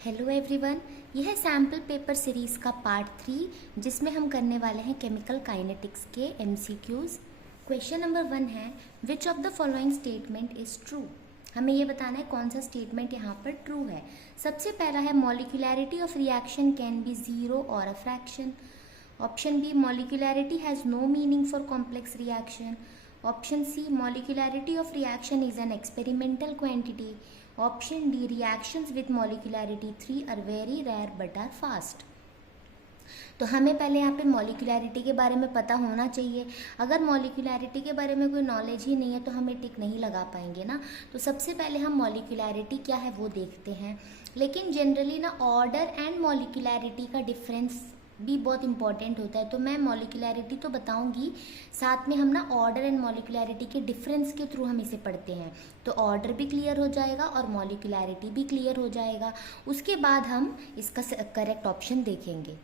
Hello everyone, यह है sample paper series का पार्ट 3 जिसमें हम करने वाले हैं केमिकल काइनेटिक्स के एमसीक्यूज। क्वेश्चन नंबर 1 है which of the following statement is true. हमें ये बताना है कौन सा स्टेटमेंट यहाँ पर ट्रू है। सबसे पहला है molecularity of reaction can be zero और a fraction. Option B molecularity has no meaning for complex reaction. Option C molecularity of reaction is an experimental quantity. Option D reactions with molecularity 3 are very rare but are fast. तो हमें पहले यहाँ पे मॉलिक्यूलैरिटी के बारे में पता होना चाहिए। अगर मॉलिक्यूलैरिटी के बारे में कोई नॉलेज ही नहीं है तो हमें टिक नहीं लगा पाएंगे ना। तो सबसे पहले हम मॉलिक्यूलैरिटी क्या है वो देखते हैं। लेकिन जनरली ना ऑर्डर एंड मॉलिक्यूलैरिटी का डिफरेंस भी बहुत इंपॉर्टेंट होता है। तो मैं मॉलिक्यूलैरिटी तो बताऊंगी, साथ में हम ना ऑर्डर एंड मॉलिक्यूलैरिटी के डिफरेंस के थ्रू हम इसे पढ़ते हैं। तो ऑर्डर भी क्लियर हो जाएगा और मॉलिक्यूलैरिटी भी क्लियर हो जाएगा। उसके बाद हम इसका करेक्ट ऑप्शन देखेंगे।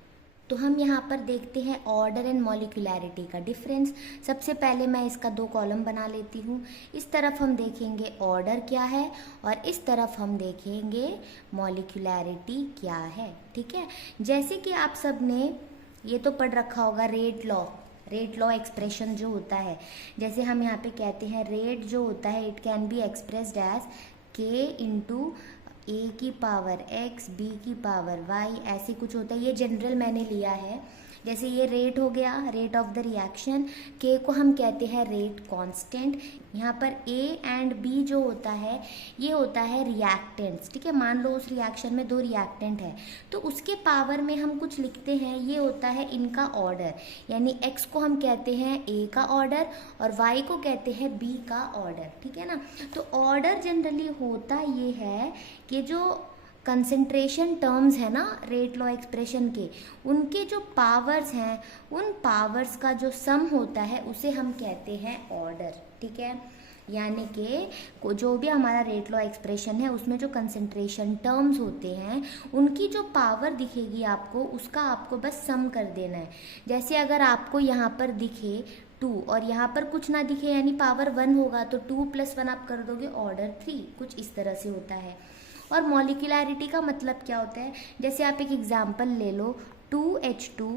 तो हम यहाँ पर देखते हैं ऑर्डर एंड मॉलिक्यूलैरिटी का डिफरेंस। सबसे पहले मैं इसका 2 कॉलम बना लेती हूँ। इस तरफ हम देखेंगे ऑर्डर क्या है और इस तरफ हम देखेंगे मॉलिक्यूलैरिटी क्या है। ठीक है, जैसे कि आप सब ने ये तो पढ़ रखा होगा रेट लॉ एक्सप्रेशन जो होता है। जैसे हम यहाँ पे कहते हैं रेट जो होता है it can be expressed as के इंटू ए की पावर एक्स बी की पावर वाई, ऐसे कुछ होता है। ये जनरल मैंने लिया है। जैसे ये रेट हो गया, रेट ऑफ द रिएक्शन। के को हम कहते हैं रेट कांस्टेंट। यहाँ पर ए एंड बी जो होता है ये होता है रिएक्टेंट्स। ठीक है, मान लो उस रिएक्शन में 2 रिएक्टेंट है तो उसके पावर में हम कुछ लिखते हैं, ये होता है इनका ऑर्डर। यानी एक्स को हम कहते हैं ए का ऑर्डर और वाई को कहते हैं बी का ऑर्डर। ठीक है ना। तो ऑर्डर जनरली होता ये है कि जो कंसंट्रेशन टर्म्स है ना रेट लॉ एक्सप्रेशन के, उनके जो पावर्स हैं उन पावर्स का जो सम होता है उसे हम कहते हैं ऑर्डर। ठीक है, यानी कि जो भी हमारा रेट लॉ एक्सप्रेशन है उसमें जो कंसंट्रेशन टर्म्स होते हैं उनकी जो पावर दिखेगी आपको, उसका आपको बस सम कर देना है। जैसे अगर आपको यहाँ पर दिखे 2 और यहाँ पर कुछ ना दिखे यानी पावर 1 होगा तो 2 + 1 आप कर दोगे ऑर्डर 3। कुछ इस तरह से होता है। और मॉलिक्यूलैरिटी का मतलब क्या होता है, जैसे आप एक एग्जांपल ले लो 2H2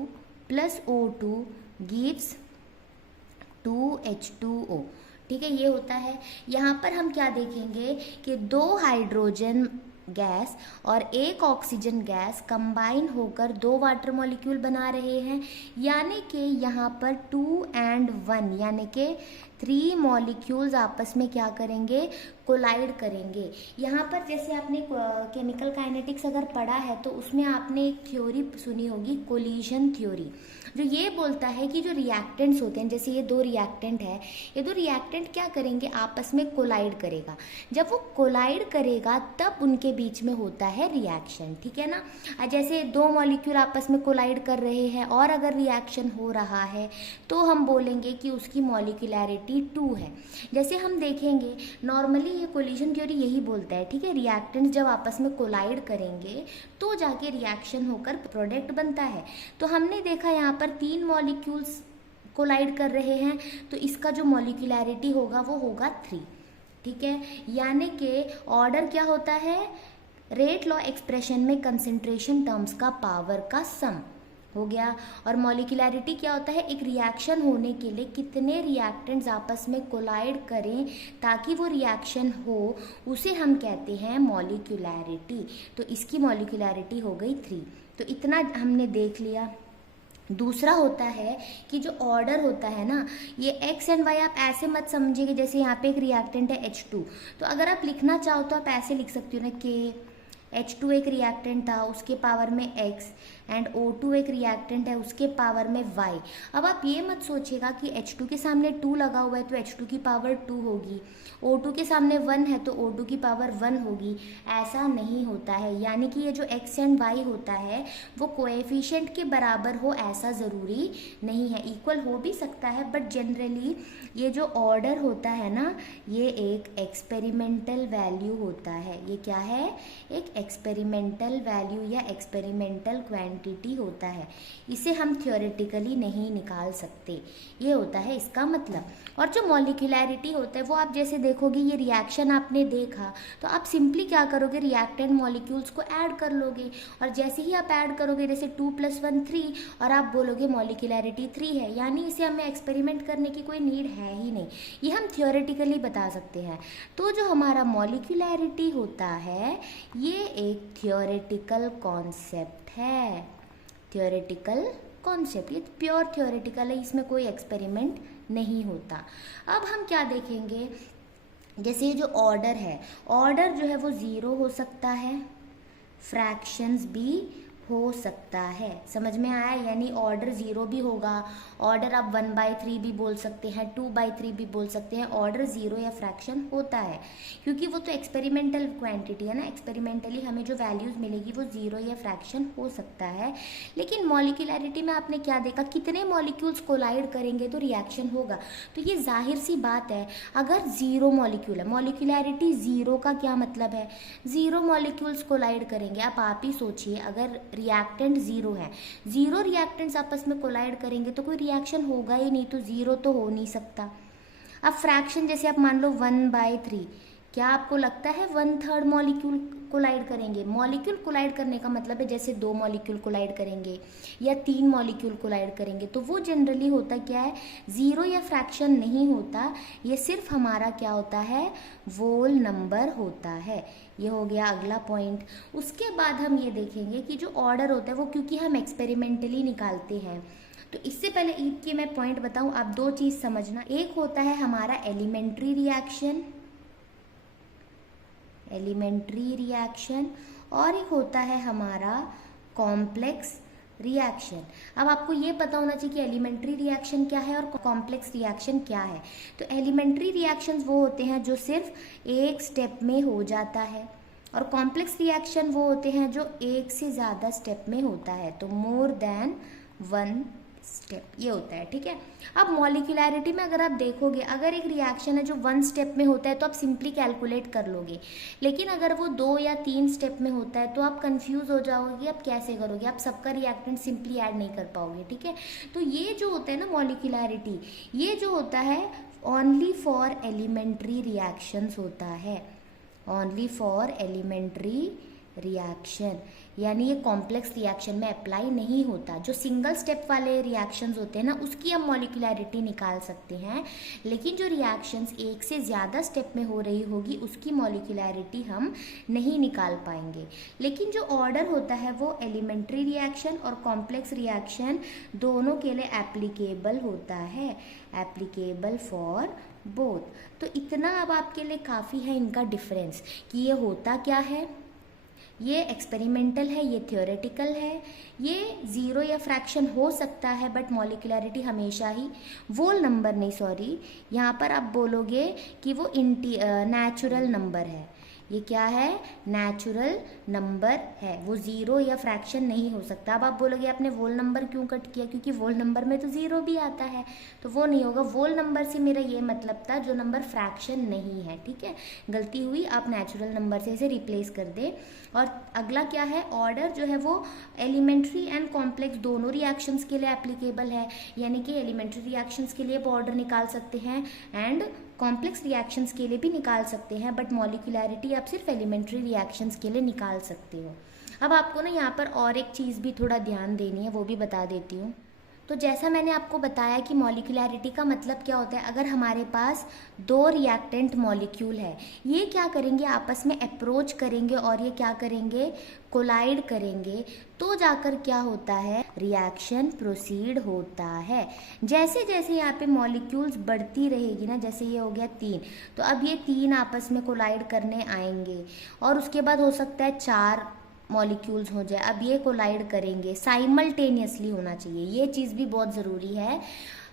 + O2 गिव्स 2H2O। ठीक है, ये होता है। यहाँ पर हम क्या देखेंगे कि 2 हाइड्रोजन गैस और 1 ऑक्सीजन गैस कंबाइन होकर 2 वाटर मॉलिक्यूल बना रहे हैं। यानी कि यहाँ पर 2 and 1 यानी कि 3 मॉलिक्यूल्स आपस में क्या करेंगे, कोलाइड करेंगे। यहाँ पर जैसे आपने केमिकल काइनेटिक्स अगर पढ़ा है तो उसमें आपने एक थ्योरी सुनी होगी, कोलिजन थ्योरी, जो ये बोलता है कि जो रिएक्टेंट्स होते हैं, जैसे ये 2 रिएक्टेंट है, ये 2 रिएक्टेंट क्या करेंगे, आपस में कोलाइड करेगा। जब वो कोलाइड करेगा तब उनके बीच में होता है रिएक्शन। ठीक है ना। जैसे 2 मॉलिक्यूल आपस में कोलाइड कर रहे हैं और अगर रिएक्शन हो रहा है तो हम बोलेंगे कि उसकी मॉलिक्यूलैरिटी 2 है। जैसे हम देखेंगे नॉर्मली ये कोलिजन थ्योरी यही बोलता है। ठीक है, रिएक्टेंट्स जब आपस में कोलाइड करेंगे तो जाके रिएक्शन होकर प्रोडक्ट बनता है। तो हमने देखा यहाँ पर 3 मॉलिक्यूल्स कोलाइड कर रहे हैं तो इसका जो मॉलिक्यूलैरिटी होगा वो होगा 3। ठीक है, यानी कि ऑर्डर क्या होता है, रेट लॉ एक्सप्रेशन में कंसंट्रेशन टर्म्स का पावर का सम हो गया। और मॉलिक्यूलैरिटी क्या होता है, एक रिएक्शन होने के लिए कितने रिएक्टेंट्स आपस में कोलाइड करें ताकि वो रिएक्शन हो, उसे हम कहते हैं मॉलिक्यूलैरिटी। तो इसकी मॉलिक्यूलैरिटी हो गई 3। तो इतना हमने देख लिया। दूसरा होता है कि जो ऑर्डर होता है ना, ये एक्स एंड वाई आप ऐसे मत समझिए। जैसे यहाँ पे एक रिएक्टेंट है H2, तो अगर आप लिखना चाहो तो आप ऐसे लिख सकते हो ना कि H2 एक रिएक्टेंट था उसके पावर में X एंड O2 एक रिएक्टेंट है उसके पावर में Y। अब आप ये मत सोचिएगा कि H2 के सामने 2 लगा हुआ है तो H2 की पावर 2 होगी, O2 के सामने 1 है तो O2 की पावर 1 होगी। ऐसा नहीं होता है। यानी कि ये जो X एंड Y होता है वो कोएफिशिएंट के बराबर हो ऐसा ज़रूरी नहीं है, इक्वल हो भी सकता है, बट जनरली ये जो ऑर्डर होता है ना ये एक एक्सपेरिमेंटल वैल्यू होता है। ये क्या है, एक एक्सपेरिमेंटल वैल्यू या एक्सपेरिमेंटल क्वांटिटी होता है, इसे हम थ्योरेटिकली नहीं निकाल सकते, ये होता है इसका मतलब। और जो मॉलिक्यूलैरिटी होता है वो आप जैसे देखोगे, ये रिएक्शन आपने देखा तो आप सिंपली क्या करोगे, रिएक्टेंट मॉलिक्यूल्स को ऐड कर लोगे, और जैसे ही आप ऐड करोगे जैसे 2 + 1 3 और आप बोलोगे मॉलिक्यूलैरिटी 3 है, यानी इसे हमें एक्सपेरिमेंट करने की कोई नीड है ही नहीं, ये हम थ्योरेटिकली बता सकते हैं। तो जो हमारा मॉलिक्यूलैरिटी होता है ये एक थ्योरेटिकल कॉन्सेप्ट है, थ्योरेटिकल कॉन्सेप्ट, ये प्योर थ्योरेटिकल है, इसमें कोई एक्सपेरिमेंट नहीं होता। अब हम क्या देखेंगे, जैसे ये जो ऑर्डर है, ऑर्डर जो है वो 0 हो सकता है, फ्रैक्शंस भी हो सकता है, समझ में आया, यानी ऑर्डर 0 भी होगा, ऑर्डर आप 1/3 भी बोल सकते हैं, 2/3 भी बोल सकते हैं, ऑर्डर 0 या फ्रैक्शन होता है, क्योंकि वो तो एक्सपेरिमेंटल क्वांटिटी है ना, एक्सपेरिमेंटली हमें जो वैल्यूज मिलेगी वो 0 या फ्रैक्शन हो सकता है। लेकिन मॉलिक्यूलैरिटी में आपने क्या देखा, कितने मॉलिक्यूल्स कोलाइड करेंगे तो रिएक्शन होगा, तो ये जाहिर सी बात है, अगर 0 मॉलिक्यूल है, मॉलिक्यूलैरिटी 0 का क्या मतलब है, 0 मॉलिक्यूल्स कोलाइड करेंगे। आप ही सोचिए, अगर रिएक्टेंट 0 है, 0 रिएक्टेंट्स आपस में कोलाइड करेंगे तो कोई रिएक्शन होगा ही नहीं, तो 0 तो हो नहीं सकता। अब फ्रैक्शन जैसे आप मान लो 1/3, क्या आपको लगता है 1/3 मॉलिक्यूल कोलाइड करेंगे? मॉलिक्यूल कोलाइड करने का मतलब है जैसे 2 मॉलिक्यूल कोलाइड करेंगे या 3 मॉलिक्यूल कोलाइड करेंगे, तो वो जनरली होता क्या है, 0 या फ्रैक्शन नहीं होता, ये सिर्फ हमारा क्या होता है, वोल नंबर होता है। ये हो गया अगला पॉइंट। उसके बाद हम ये देखेंगे कि जो ऑर्डर होता है वो क्योंकि हम एक्सपेरिमेंटली निकालते हैं, तो इससे पहले ईद के मैं पॉइंट बताऊं, आप 2 चीज़ समझना, एक होता है हमारा एलिमेंट्री रिएक्शन, एलिमेंट्री रिएक्शन, और एक होता है हमारा कॉम्प्लेक्स रिएक्शन। अब आपको ये पता होना चाहिए कि एलिमेंट्री रिएक्शन क्या है और कॉम्प्लेक्स रिएक्शन क्या है। तो एलिमेंट्री रिएक्शंस वो होते हैं जो सिर्फ एक स्टेप में हो जाता है, और कॉम्प्लेक्स रिएक्शन वो होते हैं जो एक से ज़्यादा स्टेप में होता है, तो मोर देन 1 स्टेप, ये होता है, ठीक है। अब मॉलिक्यूलैरिटी में अगर आप देखोगे, अगर एक रिएक्शन है जो 1 स्टेप में होता है तो आप सिंपली कैलकुलेट कर लोगे, लेकिन अगर वो 2 या 3 स्टेप में होता है तो आप कंफ्यूज हो जाओगे कि आप कैसे करोगे, आप सबका रिएक्टेंट सिंपली ऐड नहीं कर पाओगे, ठीक है। तो ये जो होता है ना मॉलिक्यूलैरिटी, ये जो होता है ओनली फॉर एलिमेंट्री रिएक्शंस होता है, ओनली फॉर एलिमेंट्री रिएक्शन, यानी ये कॉम्प्लेक्स रिएक्शन में अप्लाई नहीं होता। जो सिंगल स्टेप वाले रिएक्शंस होते हैं ना, उसकी हम मॉलिक्यूलैरिटी निकाल सकते हैं, लेकिन जो रिएक्शंस एक से ज़्यादा स्टेप में हो रही होगी उसकी मॉलिक्यूलैरिटी हम नहीं निकाल पाएंगे। लेकिन जो ऑर्डर होता है वो एलिमेंट्री रिएक्शन और कॉम्प्लेक्स रिएक्शन दोनों के लिए एप्लीकेबल होता है, एप्लीकेबल फॉर बोथ। तो इतना अब आपके लिए काफ़ी है इनका डिफरेंस कि ये होता क्या है, ये एक्सपेरिमेंटल है, ये थ्योरेटिकल है, ये 0 या फ्रैक्शन हो सकता है बट मॉलिक्यूलैरिटी हमेशा ही वोल नंबर नहीं, सॉरी यहाँ पर आप बोलोगे कि वो नेचुरल नंबर है, ये क्या है, नेचुरल नंबर है, वो 0 या फ्रैक्शन नहीं हो सकता। अब आप बोलोगे आपने वोल नंबर क्यों कट किया, क्योंकि वोल नंबर में तो 0 भी आता है, तो वो नहीं होगा। वोल नंबर से मेरा ये मतलब था जो नंबर फ्रैक्शन नहीं है, ठीक है, गलती हुई, आप नेचुरल नंबर से इसे रिप्लेस कर दे। और अगला क्या है, ऑर्डर जो है वो एलिमेंट्री एंड कॉम्प्लेक्स दोनों रिएक्शंस के लिए एप्लीकेबल है, यानी कि एलिमेंट्री रिएक्शंस के लिए आप ऑर्डर निकाल सकते हैं एंड कॉम्प्लेक्स रिएक्शंस के लिए भी निकाल सकते हैं, बट मॉलिक्यूलैरिटी आप सिर्फ एलिमेंट्री रिएक्शंस के लिए निकाल सकते हो। अब आपको ना यहाँ पर और एक चीज़ भी थोड़ा ध्यान देनी है, वो भी बता देती हूँ। तो जैसा मैंने आपको बताया कि मॉलिक्यूलैरिटी का मतलब क्या होता है, अगर हमारे पास 2 रिएक्टेंट मॉलिक्यूल है, ये क्या करेंगे, आपस में अप्रोच करेंगे और ये क्या करेंगे, कोलाइड करेंगे, तो जाकर क्या होता है, रिएक्शन प्रोसीड होता है। जैसे जैसे यहाँ पे मॉलिक्यूल्स बढ़ती रहेगी ना, जैसे ये हो गया 3, तो अब ये 3 आपस में कोलाइड करने आएंगे, और उसके बाद हो सकता है 4 मॉलिक्यूल्स हो जाए, अब ये कोलाइड करेंगे, साइमल्टेनियसली होना चाहिए, ये चीज़ भी बहुत ज़रूरी है।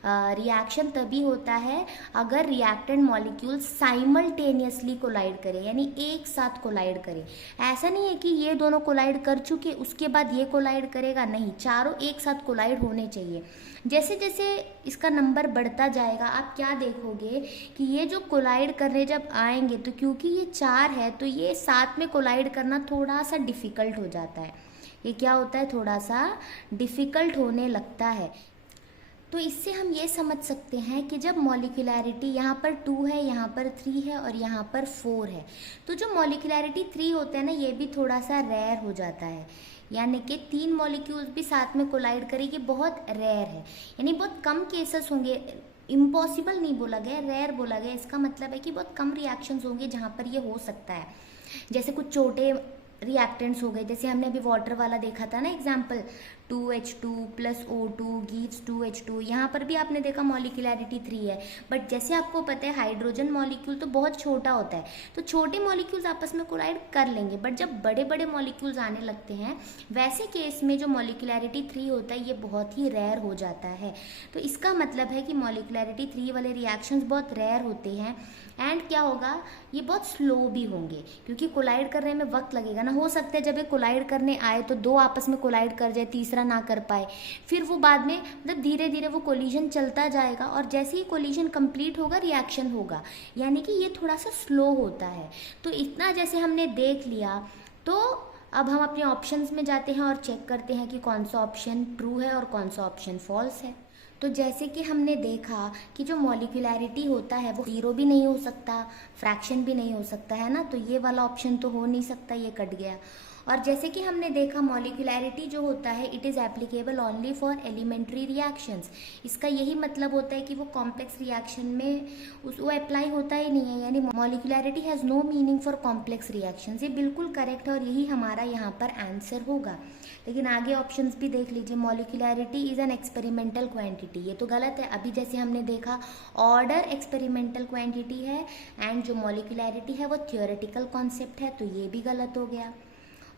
रिएक्शन तभी होता है अगर रिएक्टेंट मॉलिक्यूल साइमल्टेनियसली कोलाइड करे, यानी एक साथ कोलाइड करे। ऐसा नहीं है कि ये दोनों कोलाइड कर चुके उसके बाद ये कोलाइड करेगा, नहीं, चारों एक साथ कोलाइड होने चाहिए। जैसे जैसे इसका नंबर बढ़ता जाएगा आप क्या देखोगे कि ये जो कोलाइड करने जब आएंगे तो क्योंकि ये 4 है तो ये साथ में कोलाइड करना थोड़ा सा डिफ़िकल्ट हो जाता है। ये क्या होता है, थोड़ा सा डिफ़िकल्ट होने लगता है। तो इससे हम ये समझ सकते हैं कि जब मॉलिक्यूलैरिटी यहाँ पर 2 है, यहाँ पर 3 है और यहाँ पर 4 है, तो जो मॉलिक्यूलैरिटी 3 होता है ना, ये भी थोड़ा सा रेयर हो जाता है। यानी कि 3 मॉलिक्यूल्स भी साथ में कोलाइड करेगी, बहुत रेयर है, यानी बहुत कम केसेस होंगे। इम्पॉसिबल नहीं बोला गया, रेयर बोला गया। इसका मतलब है कि बहुत कम रिएक्शंस होंगे जहाँ पर ये हो सकता है। जैसे कुछ छोटे रिएक्टेंट्स हो गए, जैसे हमने अभी वाटर वाला देखा था ना example, 2H2 + O2 gives 2H2। यहाँ पर भी आपने देखा मॉलिक्यूलैरिटी 3 है, बट जैसे आपको पता है हाइड्रोजन मॉलिक्यूल तो बहुत छोटा होता है, तो छोटे मॉलिक्यूल्स आपस में कोलाइड कर लेंगे। बट जब बड़े बड़े मॉलिक्यूल्स आने लगते हैं, वैसे केस में जो मॉलिक्यूलैरिटी 3 होता है ये बहुत ही रेयर हो जाता है। तो इसका मतलब है कि मॉलिक्यूलैरिटी 3 वाले रिएक्शंस बहुत रेयर होते हैं। एंड क्या होगा, ये बहुत स्लो भी होंगे क्योंकि कोलाइड करने में वक्त लगेगा ना। हो सकता है जब ये कोलाइड करने आए तो 2 आपस में कोलाइड कर जाए, तीसरा ना कर पाए, फिर वो बाद में मतलब धीरे धीरे वो कोलिजन चलता जाएगा और जैसे ही कोलिजन कंप्लीट होगा रिएक्शन होगा, यानी कि ये थोड़ा सा स्लो होता है। तो इतना जैसे हमने देख लिया, तो अब हम अपने ऑप्शंस में जाते हैं और चेक करते हैं कि कौन सा ऑप्शन ट्रू है और कौन सा ऑप्शन फॉल्स है। तो जैसे कि हमने देखा कि जो मॉलिक्यूलैरिटी होता है वो 0 भी नहीं हो सकता, फ्रैक्शन भी नहीं हो सकता है ना, तो ये वाला ऑप्शन तो हो नहीं सकता, ये कट गया। और जैसे कि हमने देखा मॉलिक्यूलैरिटी जो होता है it is applicable only for elementary reactions. इसका यही मतलब होता है कि वो कॉम्प्लेक्स रिएक्शन में वो अप्लाई होता ही नहीं है, यानी molecularity has no meaning for complex reactions. ये बिल्कुल करेक्ट है और यही हमारा यहाँ पर आंसर होगा। लेकिन आगे ऑप्शंस भी देख लीजिए, मॉलिक्यूलैरिटी इज़ एन एक्सपेरिमेंटल क्वांटिटी, ये तो गलत है। अभी जैसे हमने देखा ऑर्डर एक्सपेरिमेंटल क्वांटिटी है एंड जो मॉलिक्यूलैरिटी है वो थियोरेटिकल कॉन्सेप्ट है, तो ये भी गलत हो गया।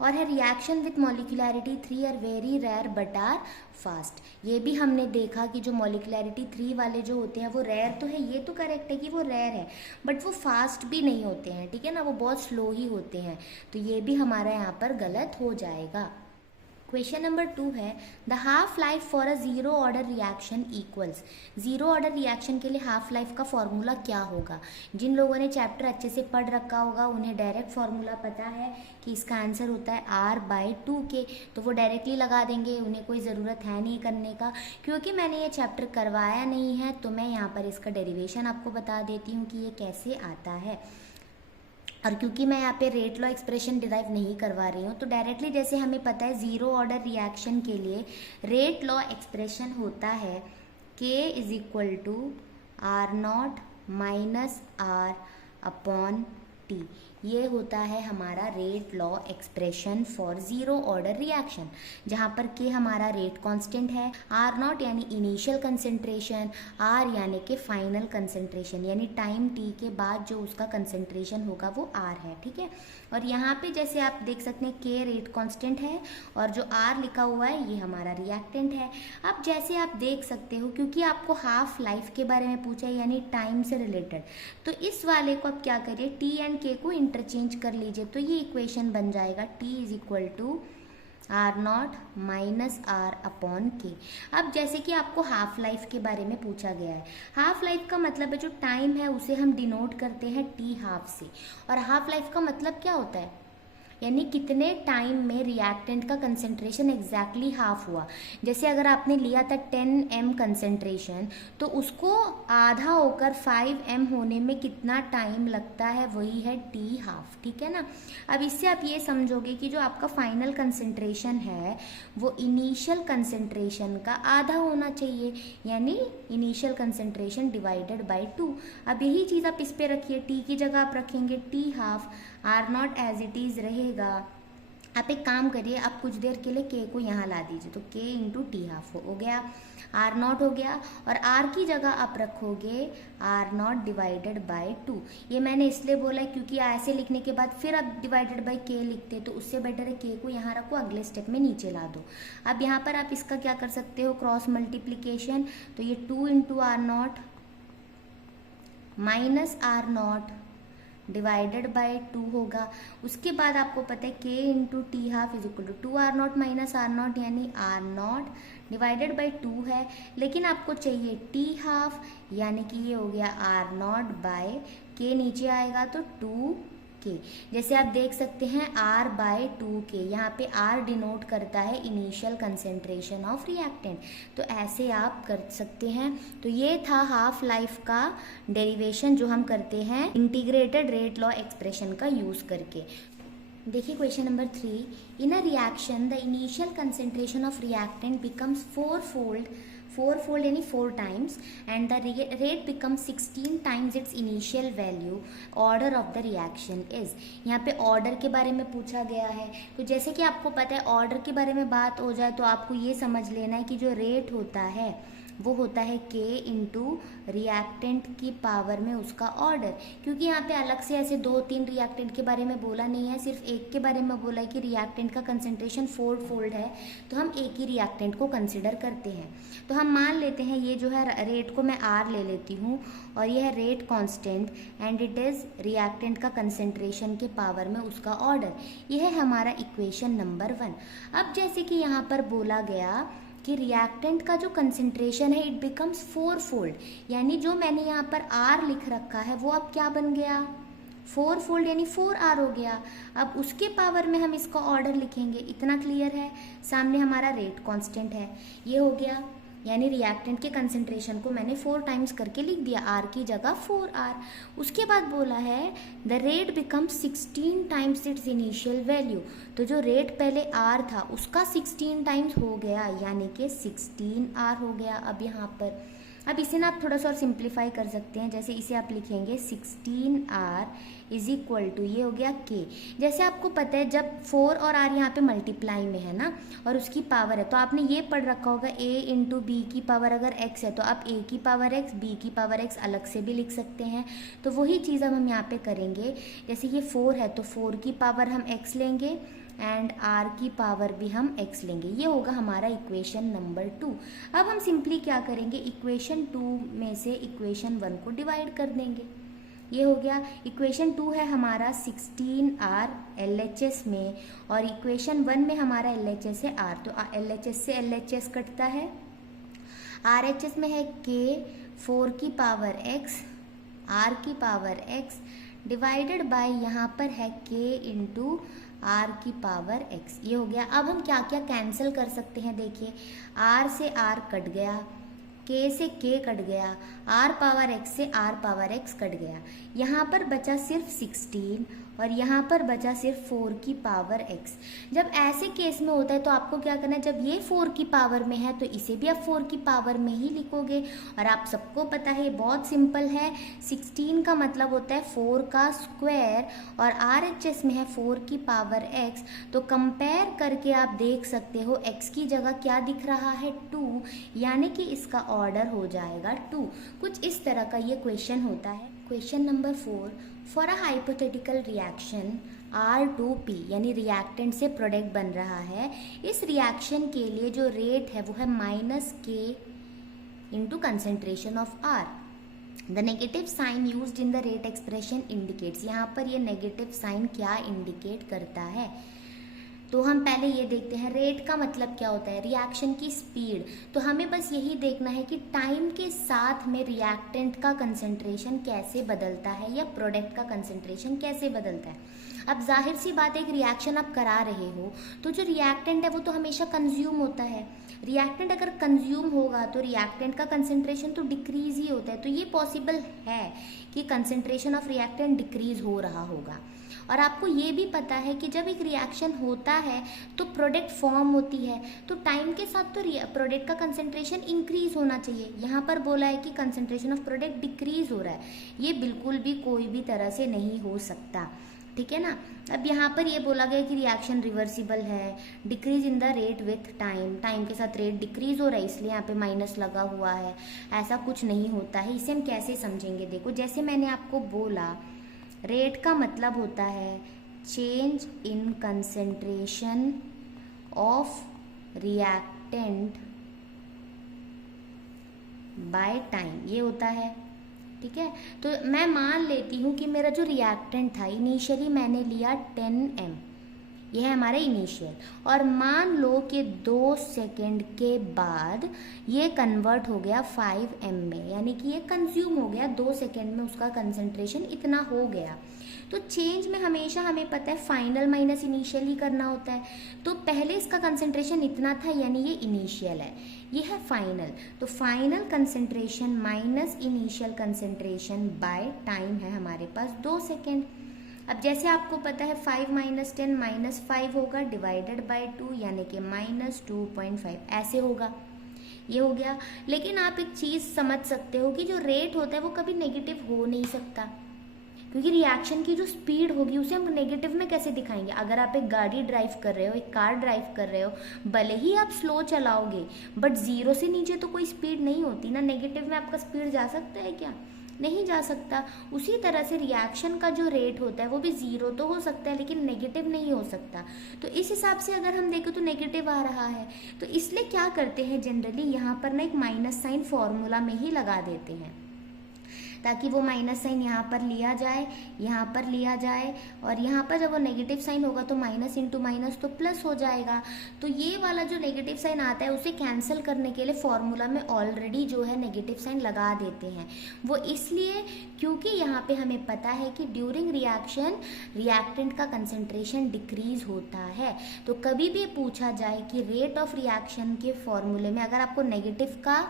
और है reaction with molecularity 3 are very rare but are fast, ये भी हमने देखा कि जो मॉलिक्यूलैरिटी 3 वाले जो होते हैं वो रेयर तो है, ये तो करेक्ट है कि वो रेयर है, बट वो फास्ट भी नहीं होते हैं, ठीक है ना, वो बहुत स्लो ही होते हैं, तो ये भी हमारा यहाँ पर गलत हो जाएगा। क्वेश्चन नंबर 2 है the half life for a zero order reaction equals. Zero order reaction के लिए हाफ लाइफ का फॉर्मूला क्या होगा? जिन लोगों ने चैप्टर अच्छे से पढ़ रखा होगा उन्हें डायरेक्ट फॉर्मूला पता है कि इसका आंसर होता है R/2K, तो वो डायरेक्टली लगा देंगे, उन्हें कोई ज़रूरत है नहीं करने का। क्योंकि मैंने ये चैप्टर करवाया नहीं है तो मैं यहाँ पर इसका डेरिवेशन आपको बता देती हूँ कि ये कैसे आता है। और क्योंकि मैं यहाँ पे रेट लॉ एक्सप्रेशन डिराइव नहीं करवा रही हूँ तो डायरेक्टली जैसे हमें पता है ज़ीरो ऑर्डर रिएक्शन के लिए रेट लॉ एक्सप्रेशन होता है K = R0 - R/T। ये होता है हमारा rate law expression for zero order reaction, जहाँ पर K हमारा रेट कांस्टेंट है, R0 यानी इनिशियल कंसंट्रेशन, R यानी कि फाइनल कंसंट्रेशन, यानी टाइम T के बाद जो उसका कंसंट्रेशन होगा वो R है, ठीक है। और यहाँ पे जैसे आप देख सकते हैं K रेट कांस्टेंट है और जो R लिखा हुआ है ये हमारा रिएक्टेंट है। अब जैसे आप देख सकते हो क्योंकि आपको हाफ लाइफ के बारे में पूछा है यानी टाइम से रिलेटेड, तो इस वाले को आप क्या करिए T एंड K को इंटरचेंज कर लीजिए, तो ये इक्वेशन बन जाएगा T = R0 - R/K। अब जैसे कि आपको हाफ लाइफ के बारे में पूछा गया है, हाफ लाइफ का मतलब है जो टाइम है उसे हम डिनोट करते हैं T½ से, और हाफ लाइफ का मतलब क्या होता है, यानी कितने टाइम में रिएक्टेंट का कंसंट्रेशन एग्जैक्टली हाफ हुआ। जैसे अगर आपने लिया था 10 m कंसंट्रेशन तो उसको आधा होकर 5 m होने में कितना टाइम लगता है, वही है T½ ठीक है ना। अब इससे आप ये समझोगे कि जो आपका फाइनल कंसंट्रेशन है वो इनिशियल कंसंट्रेशन का आधा होना चाहिए, यानी इनिशियल कंसंट्रेशन डिवाइडेड बाय 2। अब यही चीज़ आप इस पे रखिए, T की जगह आप रखेंगे T½ R0 as it is रहेगा आप एक काम करिए, आप कुछ देर के लिए के को यहाँ ला दीजिए, तो के इंटू टी हाफ हो गया, आर नॉट हो गया, और आर की जगह आप रखोगे आर नॉट डिवाइडेड बाय 2। ये मैंने इसलिए बोला है क्योंकि ऐसे लिखने के बाद फिर आप डिवाइडेड बाय के लिखते तो उससे बेटर है के को यहाँ रखो, अगले स्टेप में नीचे ला दो। अब यहाँ पर आप इसका क्या कर सकते हो, क्रॉस मल्टीप्लीकेशन, तो ये 2 into R naught minus R naught divided by 2 होगा। उसके बाद आपको पता है के into T half is equal to 2 R naught minus R naught, यानी आर नॉट डिवाइडेड बाय 2 है, लेकिन आपको चाहिए टी हाफ, यानी कि ये हो गया आर नॉट बाय के, नीचे आएगा तो 2 के। जैसे आप देख सकते हैं r बाय 2 के, यहाँ पे r डिनोट करता है इनिशियल कंसेंट्रेशन ऑफ रिएक्टेंट, तो ऐसे आप कर सकते हैं। तो ये था हाफ लाइफ का डेरिवेशन जो हम करते हैं इंटीग्रेटेड रेट लॉ एक्सप्रेशन का यूज करके। देखिए question number 3, in a reaction the initial concentration of reactant becomes four यानी 4 times and the rate become 16 times it's initial value, order of the reaction is. यहाँ पे order के बारे में पूछा गया है, तो जैसे कि आपको पता है ऑर्डर के बारे में बात हो जाए तो आपको ये समझ लेना है कि जो रेट होता है वो होता है के इंटू रिएक्टेंट की पावर में उसका ऑर्डर, क्योंकि यहाँ पे अलग से ऐसे 2-3 रिएक्टेंट के बारे में बोला नहीं है, सिर्फ एक के बारे में बोला है कि रिएक्टेंट का कंसेंट्रेशन 4 फोल्ड है, तो हम एक ही रिएक्टेंट को कंसिडर करते हैं। तो हम मान लेते हैं ये जो है रेट को मैं आर ले लेती हूँ और ये है rate constant and it is reactant का कंसेंट्रेशन के पावर में उसका ऑर्डर। ये है हमारा इक्वेशन नंबर 1। अब जैसे कि यहाँ पर बोला गया कि रिएक्टेंट का जो कंसेंट्रेशन है इट बिकम्स 4 फोल्ड, यानी जो मैंने यहाँ पर R लिख रखा है वो अब क्या बन गया, 4 फोल्ड, यानी 4R हो गया। अब उसके पावर में हम इसका ऑर्डर लिखेंगे, इतना क्लियर है। सामने हमारा रेट कांस्टेंट है, ये हो गया, यानी रिएक्टेंट के कंसेंट्रेशन को मैंने 4 टाइम्स करके लिख दिया, R की जगह 4R। उसके बाद बोला है the rate becomes 16 times it's initial value, तो जो रेट पहले R था उसका 16 टाइम्स हो गया, यानी कि 16R हो गया। अब यहाँ पर अब इसे ना आप थोड़ा सा और सिंप्लीफाई कर सकते हैं, जैसे इसे आप लिखेंगे 16R इज इक्वल टू, ये हो गया K। जैसे आपको पता है जब 4 और R यहाँ पे मल्टीप्लाई में है ना और उसकी पावर है, तो आपने ये पढ़ रखा होगा A इंटू बी की पावर अगर x है तो आप A की पावर x B की पावर x अलग से भी लिख सकते हैं। तो वही चीज़ अब हम यहाँ पे करेंगे, जैसे ये 4 है तो 4 की पावर हम x लेंगे एंड r की पावर भी हम x लेंगे, ये होगा हमारा इक्वेशन नंबर 2। अब हम सिंपली क्या करेंगे, इक्वेशन 2 में से इक्वेशन 1 को डिवाइड कर देंगे, ये हो गया। इक्वेशन 2 है हमारा 16R LHS में और इक्वेशन 1 में हमारा LHS है R, तो LHS से LHS कटता है, RHS में है K 4 की पावर x R की पावर x डिवाइडेड बाय यहाँ पर है K इंटू R की पावर x, ये हो गया। अब हम क्या क्या कैंसिल कर सकते हैं, देखिए R से R कट गया, K से K कट गया, R पावर x से R पावर x कट गया, यहाँ पर बचा सिर्फ 16 और यहाँ पर बचा सिर्फ 4 की पावर x। जब ऐसे केस में होता है तो आपको क्या करना है, जब ये 4 की पावर में है तो इसे भी आप 4 की पावर में ही लिखोगे, और आप सबको पता है बहुत सिंपल है, 16 का मतलब होता है 4 का स्क्वायर और RHS में है 4 की पावर x, तो कंपेयर करके आप देख सकते हो x की जगह क्या दिख रहा है 2, यानी कि इसका ऑर्डर हो जाएगा 2। कुछ इस तरह का ये क्वेश्चन होता है। Question number 4, for a hypothetical reaction R2P, यानी रिएक्टेंट से प्रोडक्ट बन रहा है, इस रिएक्शन के लिए जो रेट है वो है -K into concentration of R। The negative sign used in the rate expression indicates, यहाँ पर ये नेगेटिव साइन क्या इंडिकेट करता है, तो हम पहले ये देखते हैं रेट का मतलब क्या होता है, रिएक्शन की स्पीड। तो हमें बस यही देखना है कि टाइम के साथ में रिएक्टेंट का कंसेंट्रेशन कैसे बदलता है या प्रोडक्ट का कंसेंट्रेशन कैसे बदलता है। अब जाहिर सी बात है, एक रिएक्शन आप करा रहे हो तो जो रिएक्टेंट है वो तो हमेशा कंज्यूम होता है, रिएक्टेंट अगर कंज्यूम होगा तो रिएक्टेंट का कंसेंट्रेशन तो डिक्रीज ही होता है, तो ये पॉसिबल है कि कंसेंट्रेशन ऑफ रिएक्टेंट डिक्रीज हो रहा होगा। और आपको ये भी पता है कि जब एक रिएक्शन होता है तो प्रोडक्ट फॉर्म होती है, तो टाइम के साथ तो प्रोडक्ट का कंसंट्रेशन इंक्रीज होना चाहिए। यहाँ पर बोला है कि कंसंट्रेशन ऑफ प्रोडक्ट डिक्रीज हो रहा है, ये बिल्कुल भी कोई भी तरह से नहीं हो सकता, ठीक है ना। अब यहाँ पर ये बोला गया कि रिएक्शन रिवर्सिबल है, decrease in the rate with time, time के साथ रेट डिक्रीज हो रहा है इसलिए यहाँ पे माइनस लगा हुआ है, ऐसा कुछ नहीं होता है। इसे हम कैसे समझेंगे, देखो जैसे मैंने आपको बोला रेट का मतलब होता है change in concentration of reactant by time, ये होता है, ठीक है। तो मैं मान लेती हूँ कि मेरा जो रिएक्टेंट था इनिशियली मैंने लिया 10 m, यह है हमारा इनिशियल, और मान लो कि 2 सेकेंड के बाद ये कन्वर्ट हो गया 5 m में, यानी कि ये कंज्यूम हो गया 2 सेकेंड में, उसका कंसंट्रेशन इतना हो गया। तो चेंज में हमेशा हमें पता है फाइनल माइनस इनिशियल ही करना होता है, तो पहले इसका कंसंट्रेशन इतना था यानी ये इनिशियल है, ये है फाइनल, तो final concentration minus initial concentration by time है हमारे पास 2 सेकेंड। अब जैसे आपको पता है 5 - 10 - 5 होगा डिवाइडेड बाय 2 यानी कि -2.5 ऐसे होगा, ये हो गया। लेकिन आप एक चीज़ समझ सकते हो कि जो रेट होता है वो कभी नेगेटिव हो नहीं सकता, क्योंकि रिएक्शन की जो स्पीड होगी उसे हम नेगेटिव में कैसे दिखाएंगे। अगर आप एक गाड़ी ड्राइव कर रहे हो, एक कार ड्राइव कर रहे हो, भले ही आप स्लो चलाओगे बट 0 से नीचे तो कोई स्पीड नहीं होती ना, नेगेटिव में आपका स्पीड जा सकता है क्या, नहीं जा सकता। उसी तरह से रिएक्शन का जो रेट होता है वो भी 0 तो हो सकता है लेकिन नेगेटिव नहीं हो सकता। तो इस हिसाब से अगर हम देखें तो नेगेटिव आ रहा है, तो इसलिए क्या करते हैं जनरली यहाँ पर ना एक माइनस साइन फॉर्मूला में ही लगा देते हैं, ताकि वो माइनस साइन यहाँ पर लिया जाए, यहाँ पर लिया जाए, और यहाँ पर जब वो नेगेटिव साइन होगा तो माइनस इंटू माइनस तो प्लस हो जाएगा। तो ये वाला जो नेगेटिव साइन आता है उसे कैंसिल करने के लिए फॉर्मूला में ऑलरेडी जो है नेगेटिव साइन लगा देते हैं। वो इसलिए क्योंकि यहाँ पे हमें पता है कि ड्यूरिंग रिएक्शन रिएक्टेंट का कंसंट्रेशन डिक्रीज होता है। तो कभी भी पूछा जाए कि रेट ऑफ रिएक्शन के फॉर्मूले में अगर आपको नेगेटिव का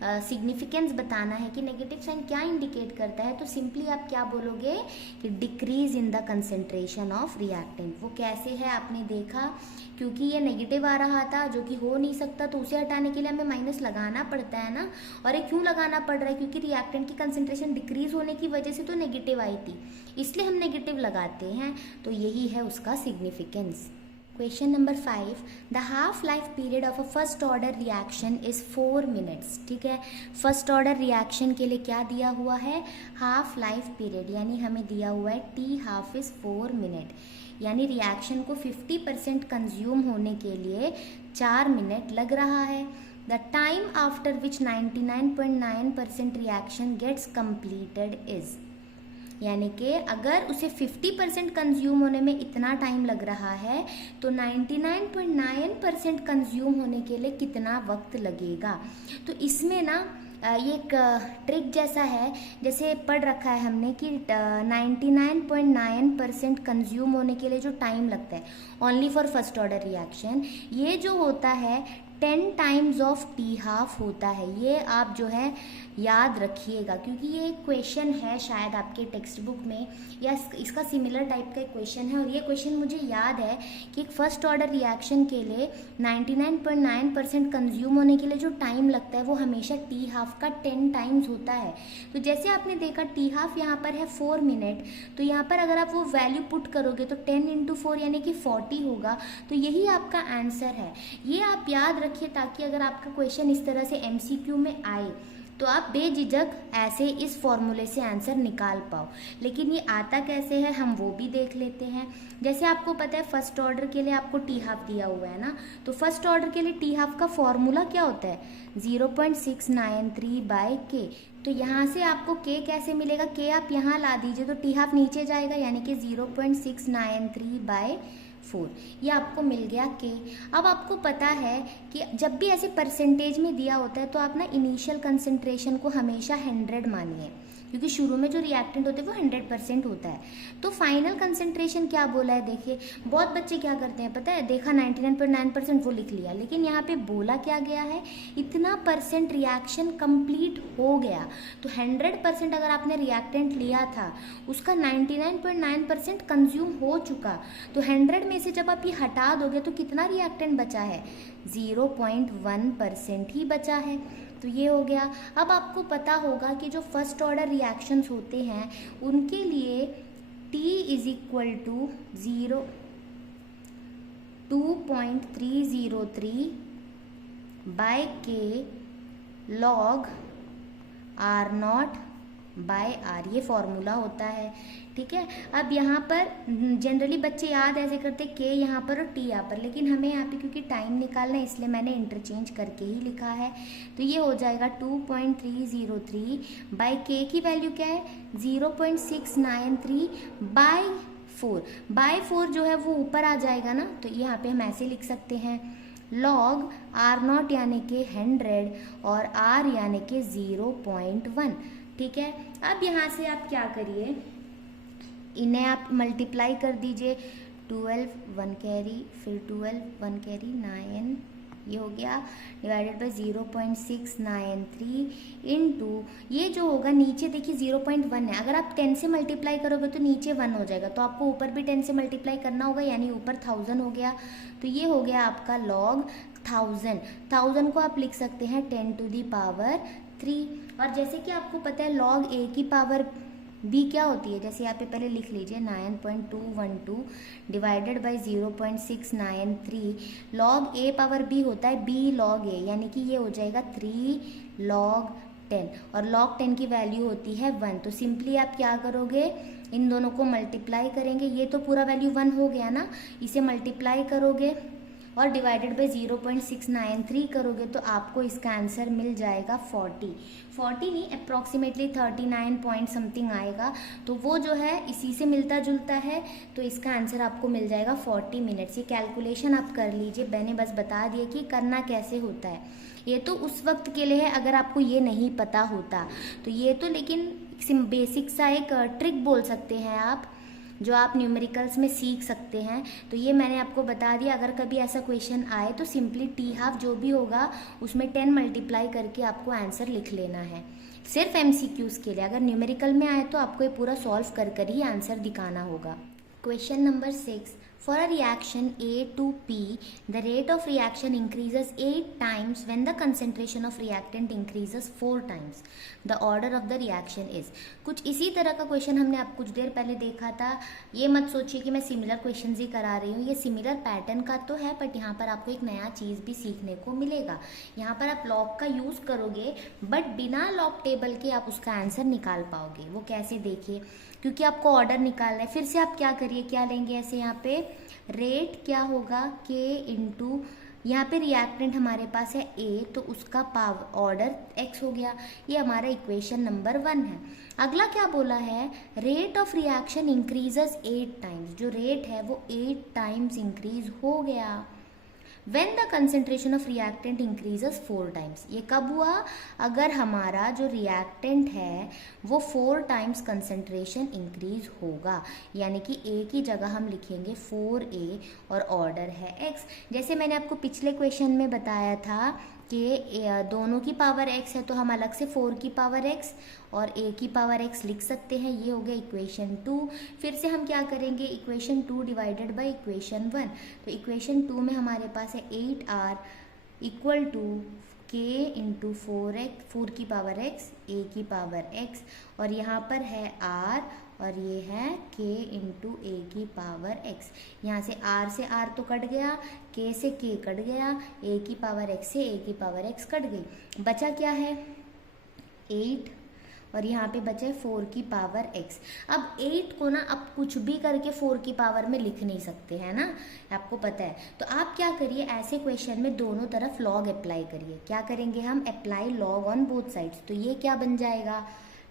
सिग्निफिकेंस बताना है कि नेगेटिव साइन क्या इंडिकेट करता है, तो सिंपली आप क्या बोलोगे कि decrease in the concentration of reactant. वो कैसे है आपने देखा, क्योंकि ये नेगेटिव आ रहा था जो कि हो नहीं सकता, तो उसे हटाने के लिए हमें माइनस लगाना पड़ता है ना। और ये क्यों लगाना पड़ रहा है, क्योंकि रिएक्टेंट की कंसंट्रेशन डिक्रीज होने की वजह से तो नेगेटिव आई थी, इसलिए हम नेगेटिव लगाते हैं। तो यही है उसका significance. Question number 5, the half life period of a first order reaction is 4 minutes. ठीक है, फर्स्ट ऑर्डर रिएक्शन के लिए क्या दिया हुआ है, हाफ लाइफ पीरियड, यानी हमें दिया हुआ है टी हाफ इज 4 मिनट, यानी रिएक्शन को 50% कंज्यूम होने के लिए 4 मिनट लग रहा है। The time after which 99.9% reaction gets completed is, यानी कि अगर उसे 50% कंज्यूम होने में इतना टाइम लग रहा है तो 99.9% कंज्यूम होने के लिए कितना वक्त लगेगा। तो इसमें ना ये एक ट्रिक जैसा है, जैसे पढ़ रखा है हमने कि 99.9% कंज्यूम होने के लिए जो टाइम लगता है only for first order reaction, ये जो होता है 10 टाइम्स ऑफ टी हाफ होता है। ये आप जो है याद रखिएगा, क्योंकि ये एक क्वेश्चन है शायद आपके टेक्स्ट बुक में, या इसका सिमिलर टाइप का एक क्वेश्चन है। और ये क्वेश्चन मुझे याद है कि एक फर्स्ट ऑर्डर रिएक्शन के लिए 99.9% कंज्यूम होने के लिए जो टाइम लगता है वो हमेशा टी हाफ का 10 टाइम्स होता है। तो जैसे आपने देखा टी हाफ यहाँ पर है 4 मिनट, तो यहाँ पर अगर आप वो वैल्यू पुट करोगे तो 10 × 4 यानी कि 40 होगा। तो यही आपका आंसर है, ये आप याद रखिए, ताकि अगर आपका क्वेश्चन इस तरह से MCQ में आए तो आप बेझिझक ऐसे इस फॉर्मूले से आंसर निकाल पाओ। लेकिन ये आता कैसे है हम वो भी देख लेते हैं। जैसे आपको पता है फर्स्ट ऑर्डर के लिए आपको टी हाफ दिया हुआ है ना, तो फर्स्ट ऑर्डर के लिए टी हाफ का फॉर्मूला क्या होता है 0.693/K। तो यहाँ से आपको K कैसे मिलेगा, K आप यहाँ ला दीजिए तो टी हाफ नीचे जाएगा, यानी कि 0.693/4, ये आपको मिल गया K। अब आपको पता है कि जब भी ऐसे परसेंटेज में दिया होता है तो आप ना इनिशियल कंसंट्रेशन को हमेशा 100 मानिए, क्योंकि शुरू में जो रिएक्टेंट होते हैं वो 100% होता है। तो फाइनल कंसेंट्रेशन क्या बोला है, देखिए बहुत बच्चे क्या करते हैं पता है, देखा 99.9% वो लिख लिया, लेकिन यहाँ पे बोला क्या गया है, इतना परसेंट रिएक्शन कंप्लीट हो गया। तो 100% अगर आपने रिएक्टेंट लिया था उसका 99.9% कंज्यूम हो चुका, तो 100 में से जब आप ये हटा दोगे तो कितना रिएक्टेंट बचा है, 0.1% ही बचा है। तो ये हो गया। अब आपको पता होगा कि जो फर्स्ट ऑर्डर रिएक्शंस होते हैं उनके लिए T is equal to 2.303 by K log R0 by R, ये फॉर्मूला होता है। ठीक है, अब यहाँ पर जनरली बच्चे याद ऐसे करते के यहाँ पर और टी यहाँ पर, लेकिन हमें यहाँ पे क्योंकि टाइम निकालना है इसलिए मैंने इंटरचेंज करके ही लिखा है। तो ये हो जाएगा 2.303 बाय के की वैल्यू क्या है 0.693 बाय 4 जो है वो ऊपर आ जाएगा ना, तो यहाँ पे हम ऐसे लिख सकते हैं लॉग R0 यानी कि 100 और R यानी कि 0.1। ठीक है, अब यहाँ से आप क्या करिए, इन्हें आप मल्टीप्लाई कर दीजिए, 12 1 कैरी, फिर 12 1 कैरी 9, ये हो गया, डिवाइडेड बाय 0.693 इनटू ये जो होगा नीचे देखिए 0.1 है, अगर आप 10 से मल्टीप्लाई करोगे तो नीचे 1 हो जाएगा, तो आपको ऊपर भी 10 से मल्टीप्लाई करना होगा, यानी ऊपर 1000 हो गया। तो ये हो गया आपका लॉग 1000 को आप लिख सकते हैं 10⁻3। और जैसे कि आपको पता है लॉग ए की पावर बी क्या होती है, जैसे यहाँ पे पहले लिख लीजिए 9.212 divided by 0.693, log A power B होता है बी लॉग ए, यानी कि ये हो जाएगा 3 log 10 और log 10 की वैल्यू होती है 1। तो सिंपली आप क्या करोगे, इन दोनों को मल्टीप्लाई करेंगे, ये तो पूरा वैल्यू 1 हो गया ना, इसे मल्टीप्लाई करोगे और डिवाइडेड बाई 0.693 करोगे तो आपको इसका आंसर मिल जाएगा 40 नहीं, अप्रॉक्सीमेटली 39 पॉइंट समथिंग आएगा। तो वो जो है इसी से मिलता जुलता है, तो इसका आंसर आपको मिल जाएगा 40 मिनट्स। ये कैलकुलेशन आप कर लीजिए, मैंने बस बता दिया कि करना कैसे होता है। ये तो उस वक्त के लिए है अगर आपको ये नहीं पता होता तो, ये तो लेकिन बेसिक सा एक ट्रिक बोल सकते हैं आप, जो आप न्यूमेरिकल्स में सीख सकते हैं। तो ये मैंने आपको बता दिया, अगर कभी ऐसा क्वेश्चन आए तो सिंपली T½ जो भी होगा उसमें 10 मल्टीप्लाई करके आपको आंसर लिख लेना है, सिर्फ MCQs के लिए। अगर न्यूमेरिकल में आए तो आपको ये पूरा सॉल्व कर ही आंसर दिखाना होगा। Question number 6, for a reaction A to P, the rate of reaction increases 8 times when the concentration of reactant increases 4 times. The order of the reaction is. कुछ इसी तरह का क्वेश्चन हमने आप कुछ देर पहले देखा था। ये मत सोचिए कि मैं सिमिलर क्वेश्चंस ही करा रही हूँ, ये सिमिलर पैटर्न का तो है, बट यहाँ पर आपको एक नया चीज़ भी सीखने को मिलेगा। यहाँ पर आप लॉग का यूज़ करोगे बट बिना लॉग टेबल के आप उसका आंसर निकाल पाओगे। वो कैसे, देखिए, क्योंकि आपको ऑर्डर निकालना है। फिर से आप क्या करिए, क्या लेंगे ऐसे, यहाँ पे रेट क्या होगा K इंटू, यहाँ पे रिएक्टेंट हमारे पास है A, तो उसका पावर ऑर्डर X हो गया। ये हमारा इक्वेशन नंबर 1 है। अगला क्या बोला है, rate of reaction increases 8 times, जो रेट है वो 8 टाइम्स इंक्रीज हो गया। When the concentration of reactant increases 4 times, ये कब हुआ, अगर हमारा जो रिएक्टेंट है वो 4 टाइम्स कंसंट्रेशन इंक्रीज होगा, यानी कि A की जगह हम लिखेंगे 4A और ऑर्डर है X। जैसे मैंने आपको पिछले क्वेश्चन में बताया था कि दोनों की पावर x है तो हम अलग से 4 की पावर x और a की पावर x लिख सकते हैं। ये हो गया इक्वेशन 2। फिर से हम क्या करेंगे, इक्वेशन 2 डिवाइडेड बाय इक्वेशन 1। तो इक्वेशन 2 में हमारे पास है 8r equal to k into 4 की पावर x, a की पावर x, और यहाँ पर है r और ये है k इंटू ए की पावर x। यहाँ से r तो कट गया, k से k कट गया, a की पावर x से a की पावर x कट गई, बचा क्या है 8 और यहाँ पे बचा 4 की पावर x। अब 8 को ना आप कुछ भी करके 4 की पावर में लिख नहीं सकते हैं ना, आपको पता है। तो आप क्या करिए, ऐसे क्वेश्चन में दोनों तरफ लॉग अप्लाई करिए। क्या करेंगे हम, apply log on both sides. तो ये क्या बन जाएगा,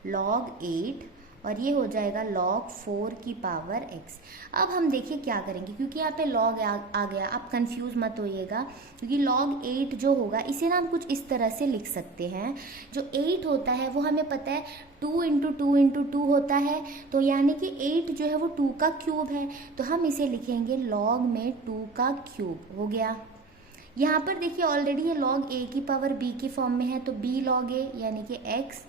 log 8 और ये हो जाएगा log 4 की पावर x। अब हम देखिए क्या करेंगे, क्योंकि यहाँ पे log आ गया, आप कंफ्यूज मत होइएगा, क्योंकि log 8 जो होगा इसे ना हम कुछ इस तरह से लिख सकते हैं। जो 8 होता है वो हमें पता है 2 इंटू 2 इंटू 2 होता है, तो यानी कि 8 जो है वो 2 का क्यूब है, तो हम इसे लिखेंगे log में 2 का क्यूब हो गया। यहाँ पर देखिए ऑलरेडी ये log a की पावर b की फॉर्म में है, तो b log a यानी कि x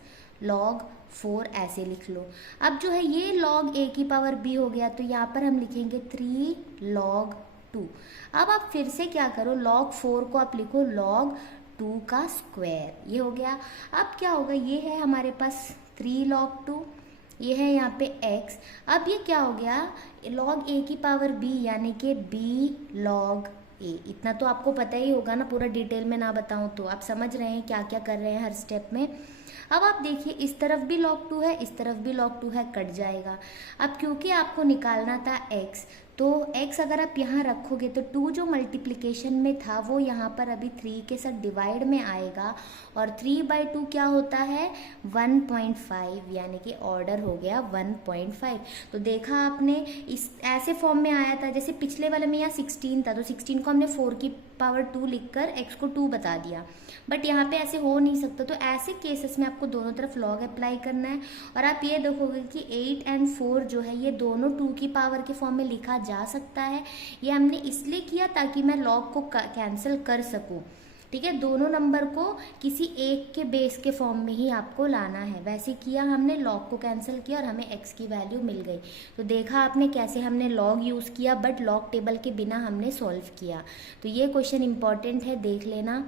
log 4 ऐसे लिख लो। अब जो है ये log a की पावर b हो गया, तो यहाँ पर हम लिखेंगे 3 log 2। अब आप फिर से क्या करो, log 4 को आप लिखो log 2 का स्क्वायर, ये हो गया। अब क्या होगा, ये है हमारे पास 3 log 2, ये है यहाँ पे x। अब ये क्या हो गया, log a की पावर b यानी कि b log a। इतना तो आपको पता ही होगा ना, पूरा डिटेल में ना बताऊं तो आप समझ रहे हैं क्या क्या कर रहे हैं हर स्टेप में। अब आप देखिए इस तरफ भी log 2 है, इस तरफ भी log 2 है, कट जाएगा। अब क्योंकि आपको निकालना था x, तो x अगर आप यहाँ रखोगे तो 2 जो मल्टीप्लिकेशन में था वो यहाँ पर अभी 3 के साथ डिवाइड में आएगा, और 3/2 क्या होता है 1.5, यानी कि ऑर्डर हो गया 1.5। तो देखा आपने, इस ऐसे फॉर्म में आया था, जैसे पिछले वाले में यहाँ 16 था, तो 16 को हमने 4 की पावर 2 लिखकर x को 2 बता दिया, बट यहाँ पे ऐसे हो नहीं सकता। तो ऐसे केसेस में आपको दोनों तरफ log अप्लाई करना है, और आप ये देखोगे कि 8 और 4 जो है ये दोनों 2 की पावर के फॉर्म में लिखा जा सकता है। ये हमने इसलिए किया ताकि मैं log को कैंसिल कर सकूं, ठीक है। दोनों नंबर को किसी एक के बेस के फॉर्म में ही आपको लाना है, वैसे किया हमने, log को कैंसिल किया और हमें x की वैल्यू मिल गई। तो देखा आपने कैसे हमने log यूज़ किया, बट log टेबल के बिना हमने सॉल्व किया। तो ये क्वेश्चन इंपॉर्टेंट है, देख लेना।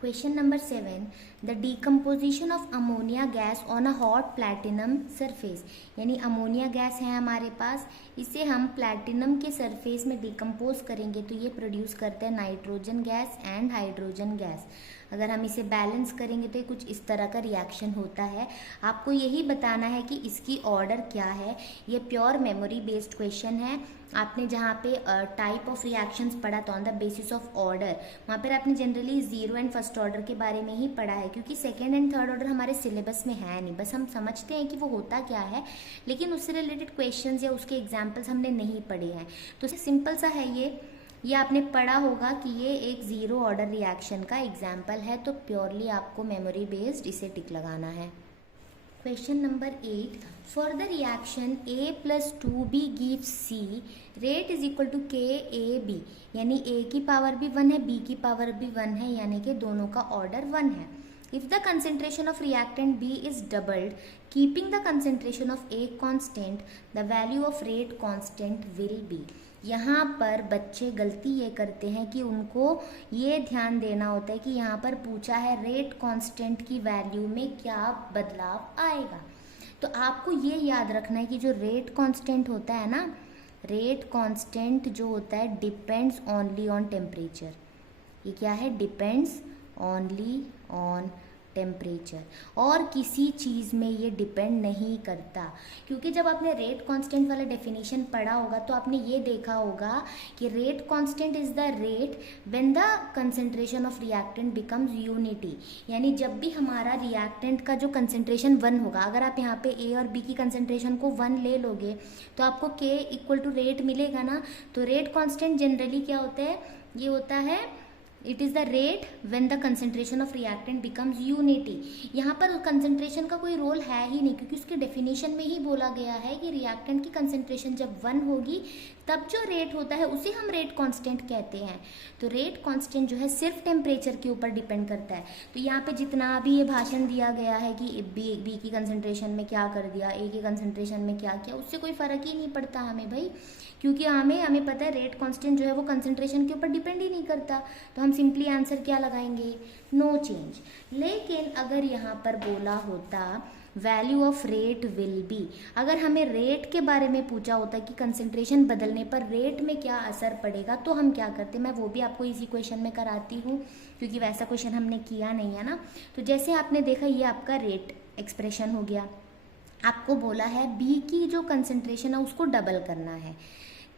Question number 7, the decomposition of ammonia gas on a hot platinum surface. यानी अमोनिया गैस है हमारे पास, इसे हम प्लैटिनम के सरफेस में डिकम्पोज करेंगे तो ये प्रोड्यूस करते हैं nitrogen gas and hydrogen gas. अगर हम इसे बैलेंस करेंगे तो ये कुछ इस तरह का रिएक्शन होता है। आपको यही बताना है कि इसकी ऑर्डर क्या है। ये प्योर मेमोरी बेस्ड क्वेश्चन है। आपने जहाँ पे टाइप ऑफ रिएक्शंस पढ़ा था on the basis of order, वहाँ पर आपने जनरली 0 एंड फर्स्ट ऑर्डर के बारे में ही पढ़ा है, क्योंकि सेकेंड एंड थर्ड ऑर्डर हमारे सिलेबस में है नहीं, बस हम समझते हैं कि वो होता क्या है, लेकिन उससे रिलेटेड क्वेश्चंस या उसके एग्जाम्पल्स हमने नहीं पढ़े हैं। तो सिंपल सा है ये आपने पढ़ा होगा कि ये एक 0 ऑर्डर रिएक्शन का एग्जाम्पल है, तो प्योरली आपको मेमोरी बेस्ड इसे टिक लगाना है। Question number 8, for the reaction A + 2B gives C, rate is equal to KAB, यानी A की पावर भी 1 है, B की पावर भी 1 है, यानी कि दोनों का ऑर्डर 1 है। If the concentration of reactant B is doubled, keeping the concentration of A constant, the value of rate constant will be। यहाँ पर बच्चे गलती ये करते हैं कि उनको ये ध्यान देना होता है कि यहाँ पर पूछा है रेट कांस्टेंट की वैल्यू में क्या बदलाव आएगा। तो आपको ये याद रखना है कि जो रेट कांस्टेंट होता है ना, रेट कांस्टेंट जो होता है डिपेंड्स ओनली ऑन टेम्परेचर। ये क्या है, डिपेंड्स ओनली ऑन टेम्परेचर, और किसी चीज़ में ये डिपेंड नहीं करता। क्योंकि जब आपने रेट कांस्टेंट वाला डेफिनेशन पढ़ा होगा तो आपने ये देखा होगा कि rate constant is the rate when the concentration of reactant becomes unity. यानी जब भी हमारा रिएक्टेंट का जो कंसंट्रेशन 1 होगा, अगर आप यहाँ पे ए और बी की कंसंट्रेशन को 1 ले लोगे तो आपको के इक्वल टू रेट मिलेगा ना। तो रेट कॉन्स्टेंट जनरली क्या होता है, ये होता है it is the rate when the concentration of reactant becomes unity. यहाँ पर कंसंट्रेशन का कोई रोल है ही नहीं, क्योंकि उसके डेफिनेशन में ही बोला गया है कि रिएक्टेंट की कंसंट्रेशन जब 1 होगी तब जो रेट होता है उसे हम रेट कांस्टेंट कहते हैं। तो रेट कांस्टेंट जो है सिर्फ टेम्परेचर के ऊपर डिपेंड करता है। तो यहाँ पे जितना भी ये भाषण दिया गया है कि बी की कंसंट्रेशन में क्या कर दिया, ए की कंसंट्रेशन में क्या किया, उससे कोई फ़र्क ही नहीं पड़ता हमें भाई, क्योंकि हमें पता है रेट कांस्टेंट जो है वो कंसंट्रेशन के ऊपर डिपेंड ही नहीं करता। तो हम सिंपली आंसर क्या लगाएंगे, नो चेंज। लेकिन अगर यहाँ पर बोला होता value of rate will be, अगर हमें रेट के बारे में पूछा होता कि कंसंट्रेशन बदलने पर रेट में क्या असर पड़ेगा, तो हम क्या करते, मैं वो भी आपको इसी क्वेश्चन में कराती हूँ, क्योंकि वैसा क्वेश्चन हमने किया नहीं है ना। तो जैसे आपने देखा ये आपका रेट एक्सप्रेशन हो गया, आपको बोला है बी की जो कंसंट्रेशन है उसको डबल करना है,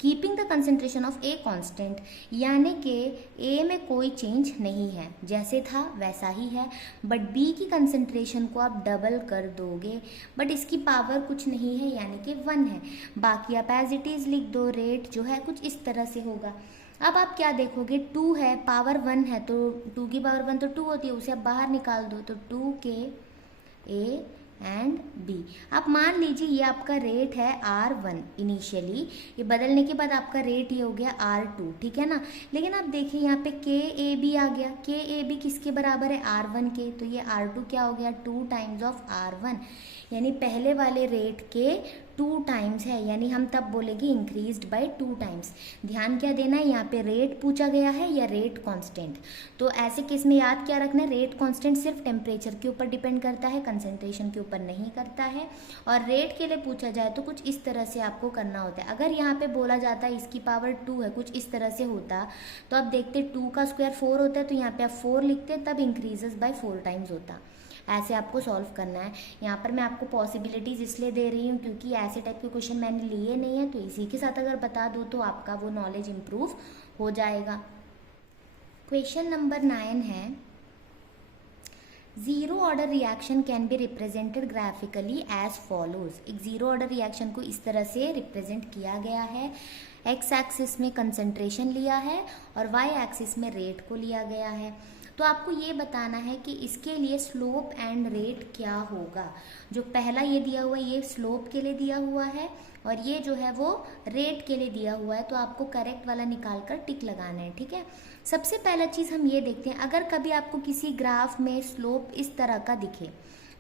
keeping the concentration of a constant, यानी कि ए में कोई चेंज नहीं है, जैसे था वैसा ही है, बट बी की कंसेंट्रेशन को आप डबल कर दोगे, बट इसकी पावर कुछ नहीं है यानी कि 1 है। बाकी आप एज इट इज़ लिख दो, रेट जो है कुछ इस तरह से होगा। अब आप क्या देखोगे, 2 है, पावर 1 है, तो 2 की पावर 1 तो 2 होती है, उसे आप बाहर निकाल दो, तो 2k ए एंड बी। आप मान लीजिए ये आपका रेट है R1 इनिशियली, ये बदलने के बाद आपका रेट ये हो गया R2, ठीक है ना। लेकिन आप देखिए यहाँ पे KAB आ गया, KAB किसके बराबर है, R1 के, तो ये R2 क्या हो गया, 2 टाइम्स ऑफ R1, यानी पहले वाले रेट के 2 टाइम्स है, यानी हम तब बोलेंगे इंक्रीज्ड बाय 2 टाइम्स। ध्यान क्या देना है, यहाँ पे रेट पूछा गया है या रेट कांस्टेंट, तो ऐसे केस में याद क्या रखना है, रेट कांस्टेंट सिर्फ टेम्परेचर के ऊपर डिपेंड करता है, कंसंट्रेशन के ऊपर नहीं करता है। और रेट के लिए पूछा जाए तो कुछ इस तरह से आपको करना होता है। अगर यहाँ पे बोला जाता है इसकी पावर 2 है, कुछ इस तरह से होता, तो आप देखते 2 का स्क्वायर 4 होता है, तो यहाँ पे आप 4 लिखते, तब इंक्रीजेस बाय 4 टाइम्स होता। ऐसे आपको सॉल्व करना है। यहाँ पर मैं आपको पॉसिबिलिटीज़ इसलिए दे रही हूँ क्योंकि ऐसे टाइप के क्वेश्चन मैंने लिए नहीं है, तो इसी के साथ अगर बता दूँ तो आपका वो नॉलेज इम्प्रूव हो जाएगा। क्वेश्चन नंबर 9 है, zero order reaction can be represented graphically as follows. एक जीरो ऑर्डर रिएक्शन को इस तरह से रिप्रेजेंट किया गया है, एक्स एक्सिस में कंसंट्रेशन लिया है और वाई एक्सिस में रेट को लिया गया है। तो आपको ये बताना है कि इसके लिए स्लोप एंड रेट क्या होगा। जो पहला ये दिया हुआ है ये स्लोप के लिए दिया हुआ है और ये जो है वो रेट के लिए दिया हुआ है, तो आपको करेक्ट वाला निकाल कर टिक लगाना है, ठीक है। सबसे पहला चीज़ हम ये देखते हैं, अगर कभी आपको किसी ग्राफ में स्लोप इस तरह का दिखे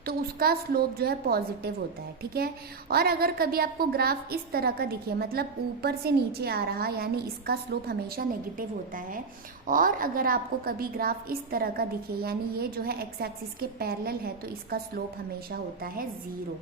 तो उसका स्लोप जो है पॉजिटिव होता है, ठीक है। और अगर कभी आपको ग्राफ इस तरह का दिखे, मतलब ऊपर से नीचे आ रहा, यानी इसका स्लोप हमेशा नेगेटिव होता है। और अगर आपको कभी ग्राफ इस तरह का दिखे, यानी ये जो है एक्स एक्सिस के पैरेलल है, तो इसका स्लोप हमेशा होता है 0।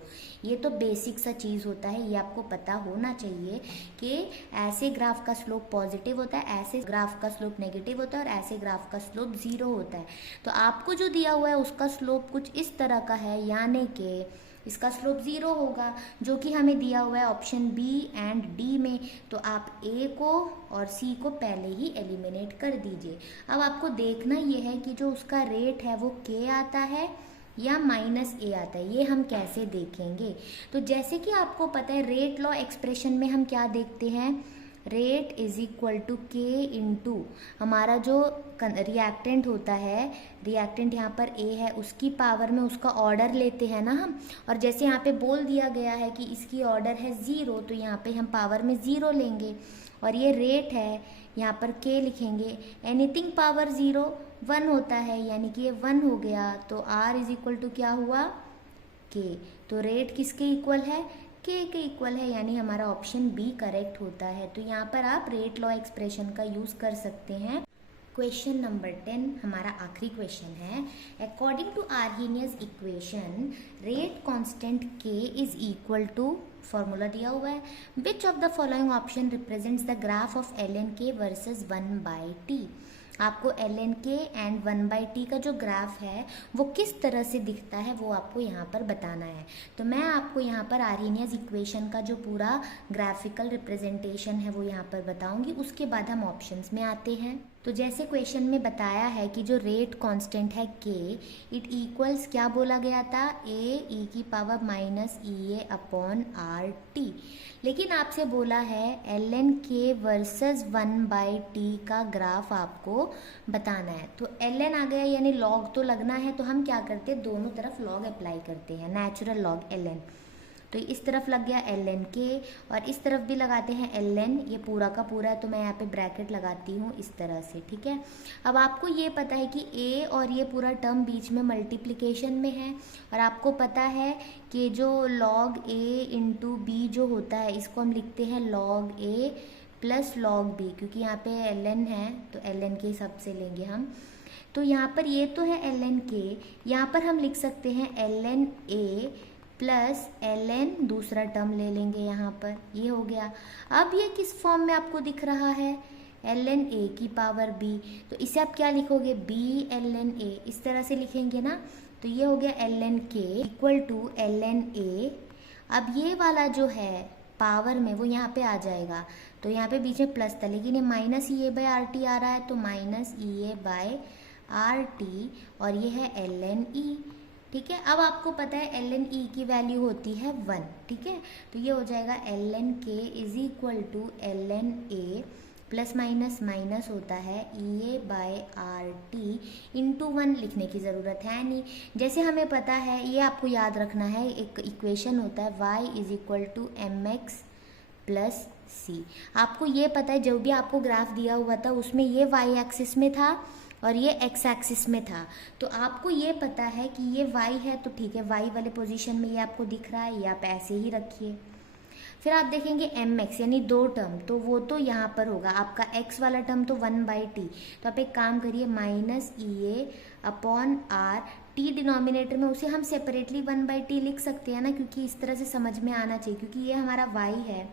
ये तो बेसिक सा चीज़ होता है, ये आपको पता होना चाहिए कि ऐसे ग्राफ का स्लोप पॉजिटिव होता है, ऐसे ग्राफ का स्लोप नेगेटिव होता है और ऐसे ग्राफ का स्लोप 0 होता है। तो आपको जो दिया हुआ है उसका स्लोप कुछ इस तरह का है, यानी कि इसका स्लोप 0 होगा, जो कि हमें दिया हुआ है ऑप्शन बी एंड डी में। तो आप ए को और सी को पहले ही एलिमिनेट कर दीजिए। अब आपको देखना ये है कि जो उसका रेट है वो के आता है या माइनस ए आता है, ये हम कैसे देखेंगे। तो जैसे कि आपको पता है रेट लॉ एक्सप्रेशन में हम क्या देखते हैं, रेट इज इक्वल टू के इंटू हमारा जो रिएक्टेंट होता है, रिएक्टेंट यहाँ पर ए है, उसकी पावर में उसका ऑर्डर लेते हैं ना हम। और जैसे यहाँ पे बोल दिया गया है कि इसकी ऑर्डर है 0, तो यहाँ पे हम पावर में 0 लेंगे। और ये रेट है, यहाँ पर के लिखेंगे, एनीथिंग पावर 0 1 होता है, यानी कि ये 1 हो गया। तो R इज इक्वल टू क्या हुआ, के। तो रेट किसके इक्वल है, के इक्वल है, यानी हमारा ऑप्शन बी करेक्ट होता है। तो यहाँ पर आप रेट लॉ एक्सप्रेशन का यूज कर सकते हैं। क्वेश्चन नंबर 10 हमारा आखिरी क्वेश्चन है, according to Arrhenius equation rate constant K is equal to, formula दिया हुआ है, which of the following option represents the graph of ln(k) versus 1/t। आपको ln(k) एंड 1/t का जो ग्राफ है वो किस तरह से दिखता है वो आपको यहाँ पर बताना है। तो मैं आपको यहाँ पर आर्हेनियस इक्वेशन का जो पूरा ग्राफिकल रिप्रेजेंटेशन है वो यहाँ पर बताऊंगी, उसके बाद हम ऑप्शंस में आते हैं। तो जैसे क्वेश्चन में बताया है कि जो रेट कांस्टेंट है k, इट इक्वल्स क्या बोला गया था, a e⁻⁻ टी। लेकिन आपसे बोला है ln(k) वर्सेस 1/t का ग्राफ आपको बताना है। तो ln आ गया यानी लॉग तो लगना है, तो हम क्या करते हैं, दोनों तरफ लॉग अप्लाई करते हैं, नेचुरल लॉग ln। तो इस तरफ लग गया ln(k) और इस तरफ भी लगाते हैं ln, ये पूरा का पूरा है, तो मैं यहाँ पे ब्रैकेट लगाती हूँ इस तरह से, ठीक है। अब आपको ये पता है कि a और ये पूरा टर्म बीच में मल्टीप्लिकेशन में है, और आपको पता है कि जो log a इंटू बी जो होता है इसको हम लिखते हैं log a plus log b, क्योंकि यहाँ पे ln है तो ln के हिसाब से लेंगे हम। तो यहाँ पर ये तो है ln(k), यहाँ पर हम लिख सकते हैं ln a प्लस ln दूसरा टर्म ले लेंगे यहाँ पर, ये हो गया। अब ये किस फॉर्म में आपको दिख रहा है, ln a की पावर b, तो इसे आप क्या लिखोगे, b ln a, इस तरह से लिखेंगे ना। तो ये हो गया ln(k) equal to ln a। अब ये वाला जो है पावर में वो यहाँ पे आ जाएगा। तो यहाँ पे बीच में प्लस था लेकिन ये minus E A by R T आ रहा है, तो minus E A by R T, और ये है एल एन ई। ठीक है, अब आपको पता है एल एन ई की वैल्यू होती है 1। ठीक है, तो ये हो जाएगा L N K is equal to L N A plus minus minus होता है E A by R T into 1, लिखने की ज़रूरत है नहीं। जैसे हमें पता है, ये आपको याद रखना है, एक इक्वेशन होता है y is equal to M X plus C. आपको ये पता है, जो भी आपको ग्राफ दिया हुआ था उसमें ये y एक्सिस में था और ये x एक्सिस में था, तो आपको ये पता है कि ये y है, तो ठीक है y वाले पोजीशन में ये आपको दिख रहा है, ये आप ऐसे ही रखिए। फिर आप देखेंगे एम एक्स यानी 2 टर्म, तो वो तो यहाँ पर होगा, आपका x वाला टर्म तो 1/t, तो आप एक काम करिए minus E A upon R, T denominator में उसे हम सेपरेटली 1/t लिख सकते हैं ना, क्योंकि इस तरह से समझ में आना चाहिए, क्योंकि ये हमारा y है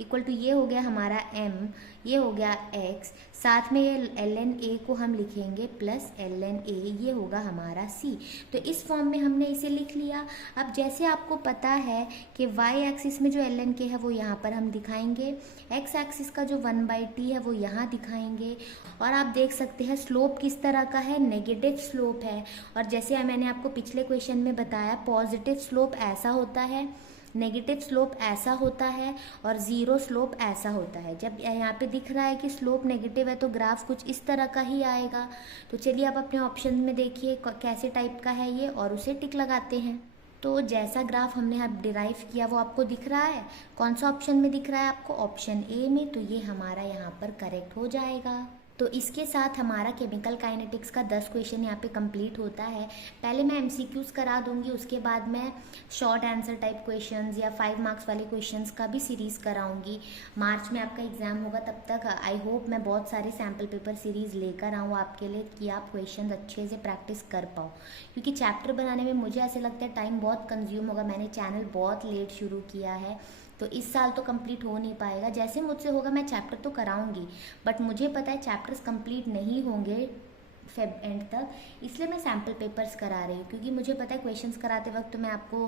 इक्वल टू ये हो गया हमारा m, ये हो गया x, साथ में ये एल एन ए को हम लिखेंगे प्लस एल एन ए, ये होगा हमारा c। तो इस फॉर्म में हमने इसे लिख लिया। अब जैसे आपको पता है कि y एक्सिस में जो एल एन के है वो यहाँ पर हम दिखाएंगे, x एक्सिस का जो 1/t है वो यहाँ दिखाएंगे, और आप देख सकते हैं स्लोप किस तरह का है, नेगेटिव स्लोप है। और जैसे मैंने आपको पिछले क्वेश्चन में बताया, पॉजिटिव स्लोप ऐसा होता है, नेगेटिव स्लोप ऐसा होता है, और ज़ीरो स्लोप ऐसा होता है। जब यहाँ पे दिख रहा है कि स्लोप नेगेटिव है तो ग्राफ कुछ इस तरह का ही आएगा। तो चलिए आप अपने ऑप्शन में देखिए कैसे टाइप का है ये, और उसे टिक लगाते हैं। तो जैसा ग्राफ हमने अब डिराइव किया वो आपको दिख रहा है, कौन सा ऑप्शन में दिख रहा है आपको, ऑप्शन ए में, तो ये हमारा यहाँ पर करेक्ट हो जाएगा। तो इसके साथ हमारा केमिकल काइनेटिक्स का 10 क्वेश्चन यहाँ पे कंप्लीट होता है। पहले मैं एमसीक्यूज़ करा दूंगी, उसके बाद मैं शॉर्ट आंसर टाइप क्वेश्चंस या 5 मार्क्स वाले क्वेश्चंस का भी सीरीज़ कराऊंगी। मार्च में आपका एग्ज़ाम होगा, तब तक आई होप मैं बहुत सारे सैम्पल पेपर सीरीज़ लेकर आऊँ आपके लिए, कि आप क्वेश्चन अच्छे से प्रैक्टिस कर पाओ, क्योंकि चैप्टर बनाने में मुझे ऐसे लगता है टाइम बहुत कंज्यूम होगा। मैंने चैनल बहुत लेट शुरू किया है, तो इस साल तो कंप्लीट हो नहीं पाएगा। जैसे मुझसे होगा मैं चैप्टर तो कराऊंगी, बट मुझे पता है चैप्टर्स कंप्लीट नहीं होंगे फेब एंड तक, इसलिए मैं सैम्पल पेपर्स करा रही हूँ, क्योंकि मुझे पता है क्वेश्चंस कराते वक्त तो मैं आपको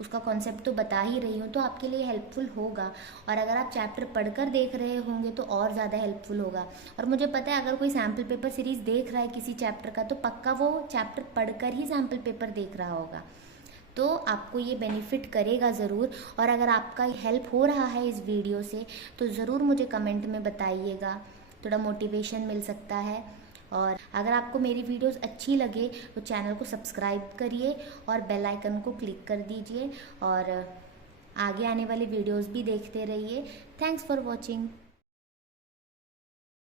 उसका कॉन्सेप्ट तो बता ही रही हूँ, तो आपके लिए हेल्पफुल होगा। और अगर आप चैप्टर पढ़कर देख रहे होंगे तो और ज़्यादा हेल्पफुल होगा। और मुझे पता है अगर कोई सैम्पल पेपर सीरीज़ देख रहा है किसी चैप्टर का, तो पक्का वो चैप्टर पढ़कर ही सैम्पल पेपर देख रहा होगा, तो आपको ये बेनिफिट करेगा ज़रूर। और अगर आपका हेल्प हो रहा है इस वीडियो से तो ज़रूर मुझे कमेंट में बताइएगा, थोड़ा मोटिवेशन मिल सकता है। और अगर आपको मेरी वीडियोस अच्छी लगे तो चैनल को सब्सक्राइब करिए और बेल आइकन को क्लिक कर दीजिए, और आगे आने वाले वीडियोस भी देखते रहिए। Thanks for watching.